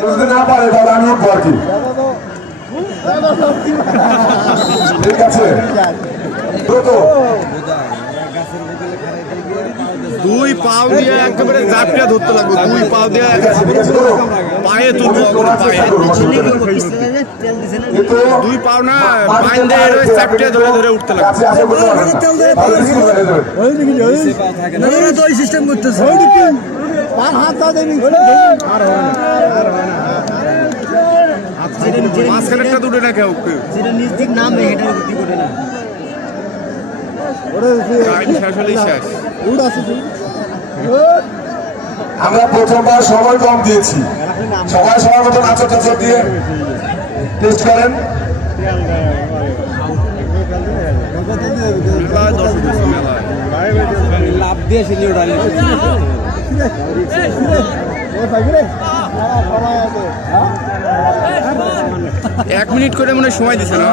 যদি না পারে তাহলে আমি উঠবো আর কি। ঠিক আছে দ্রুত দুই পাও দিয়ে একেবারে জাপটা ধরতে লাগবে, দুই পাও দিয়ে পায়ে তুলবো, পায়ে দুই পাও না পায়ে দিয়ে চাপটা ধরে ধরে উঠতে লাগবে। সিস্টেম করতেছে মাঝখানেরটা দুটো না কেউ যেটা নিশ্চিত নাম এটা করে না শেষ হলেই শেষ। আমরা প্রথমবার সময় কম দিয়েছি, সবাই সময় মতো নাচর টাচর দিয়ে টেস্ট করেন। লাভ দিয়ে এক মিনিট করে মনে সময় দিছে না।